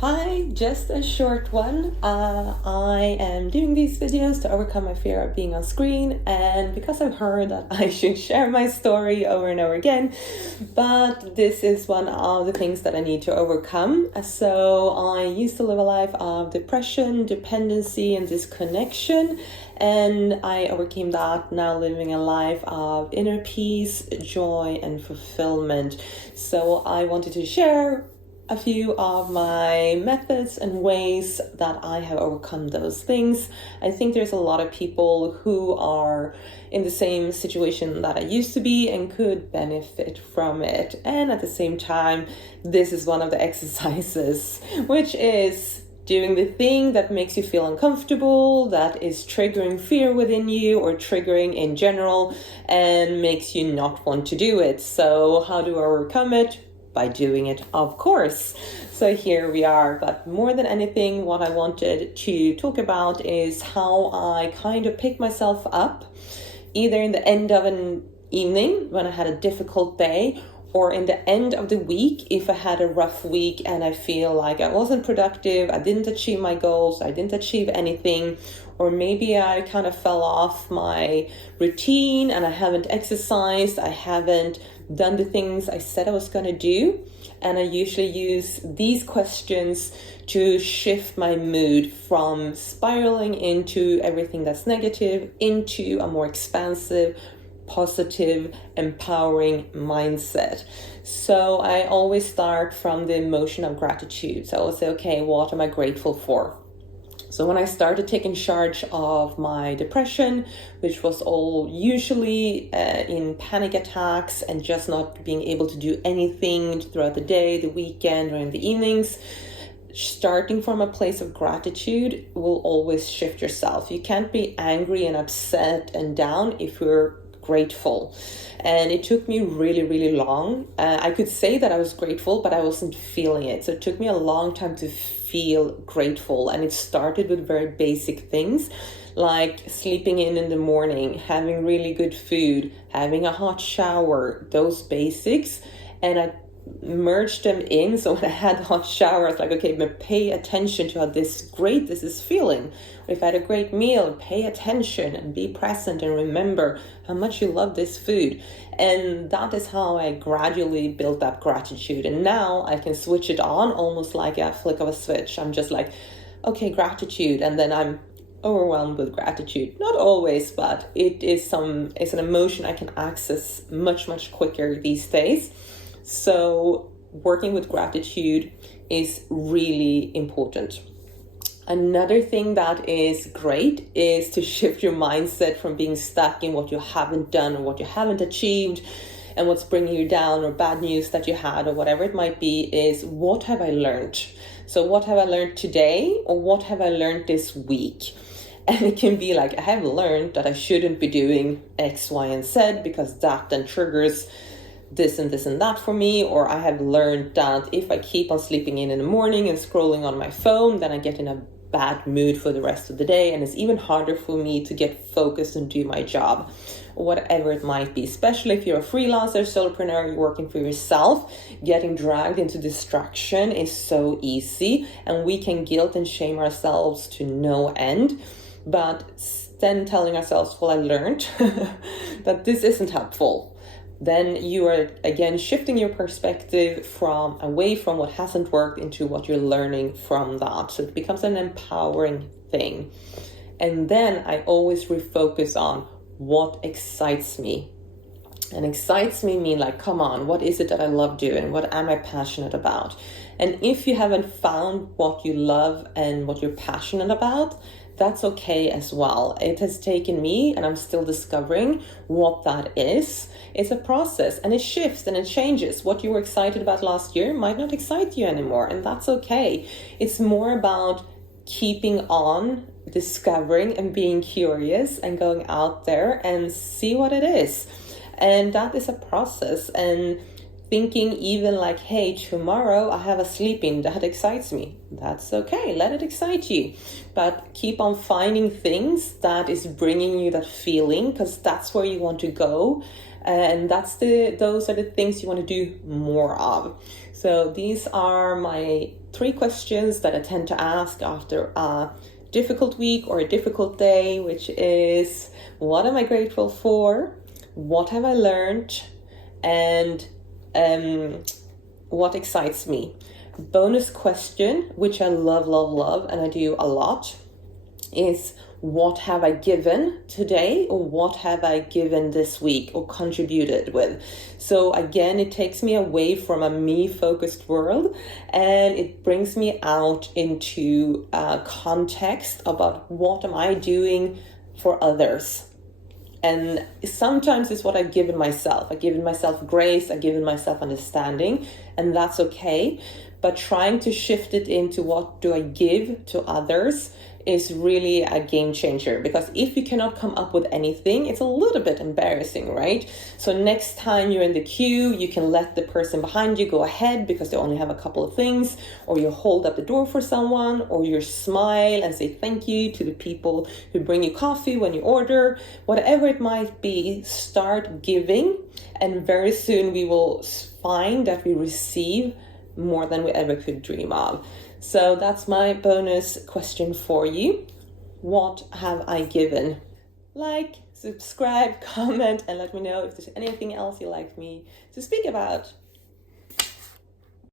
Hi, just a short one. I am doing these videos to overcome my fear of being on screen, and because I've heard that I should share my story over and over again, but this is one of the things that I need to overcome. So I used to live a life of depression, dependency, and disconnection, and I overcame that, now living a life of inner peace, joy, and fulfillment. So I wanted to share a few of my methods and ways that I have overcome those things. I think there's a lot of people who are in the same situation that I used to be and could benefit from it. And at the same time, this is one of the exercises, which is doing the thing that makes you feel uncomfortable, that is triggering fear within you or triggering in general and makes you not want to do it. So how do I overcome it? By doing it, of course. So here we are. But more than anything, what I wanted to talk about is how I kind of pick myself up, either in the end of an evening when I had a difficult day, or in the end of the week if I had a rough week and I feel like I wasn't productive, I didn't achieve my goals, I didn't achieve anything, or maybe I kind of fell off my routine and I haven't exercised, I haven't done the things I said I was going to do. And I usually use these questions to shift my mood from spiraling into everything that's negative into a more expansive, positive, empowering mindset. So I always start from the emotion of gratitude. So I'll say, okay, what am I grateful for? So when I started taking charge of my depression, which was all usually in panic attacks and just not being able to do anything throughout the day, the weekend, or in the evenings, starting from a place of gratitude will always shift yourself. You can't be angry and upset and down if you're grateful. And it took me really, really long. I could say that I was grateful, but I wasn't feeling it. So it took me a long time to feel grateful. And it started with very basic things like sleeping in the morning, having really good food, having a hot shower, those basics. And I merged them in. So when I had the hot shower, I was like, okay, but pay attention to how great this is feeling. Or if I had a great meal, pay attention and be present and remember how much you love this food. And that is how I gradually built up gratitude. And now I can switch it on almost like a flick of a switch. I'm just like, okay, gratitude. And then I'm overwhelmed with gratitude. Not always, but it's an emotion I can access much, much quicker these days. So working with gratitude is really important. Another thing that is great is to shift your mindset from being stuck in what you haven't done or what you haven't achieved and what's bringing you down, or bad news that you had, or whatever it might be, is what have I learned? So what have I learned today, or what have I learned this week? And it can be like, I have learned that I shouldn't be doing X, Y, and Z because that then triggers this and this and that for me. Or I have learned that if I keep on sleeping in the morning and scrolling on my phone, then I get in a bad mood for the rest of the day, and it's even harder for me to get focused and do my job, or whatever it might be. Especially if you're a freelancer, solopreneur, you're working for yourself, getting dragged into distraction is so easy, and we can guilt and shame ourselves to no end. But then telling ourselves, well, I learned that this isn't helpful. Then you are again shifting your perspective from away from what hasn't worked into what you're learning from that. So it becomes an empowering thing. And then I always refocus on what excites me. And excites me mean like, come on, what is it that I love doing? What am I passionate about? And if you haven't found what you love and what you're passionate about, that's okay as well. It has taken me, and I'm still discovering what that is. It's a process, and it shifts and it changes. What you were excited about last year might not excite you anymore, and that's okay. It's more about keeping on, discovering and being curious and going out there and see what it is. And that is a process. And thinking even like, hey, tomorrow I have a sleep-in that excites me. That's okay, let it excite you. But keep on finding things that is bringing you that feeling, because that's where you want to go. And those are the things you want to do more of. So these are my 3 questions that I tend to ask after a difficult week or a difficult day, which is, what am I grateful for? What have I learned? And what excites me? Bonus question, which I love, and I do a lot, is what have I given today, or what have I given this week or contributed with? So again, it takes me away from a me-focused world, and it brings me out into context about what am I doing for others. And sometimes it's what I've given myself. I've given myself grace, I've given myself understanding, and that's okay. But trying to shift it into what do I give to others is really a game changer, because if you cannot come up with anything, it's a little bit embarrassing, right? So next time you're in the queue, you can let the person behind you go ahead because they only have a couple of things, or you hold up the door for someone, or you smile and say thank you to the people who bring you coffee when you order. Whatever it might be, start giving, and very soon we will find that we receive more than we ever could dream of. So that's my bonus question for you. What have I given? Like, subscribe, comment, and let me know if there's anything else you'd like me to speak about.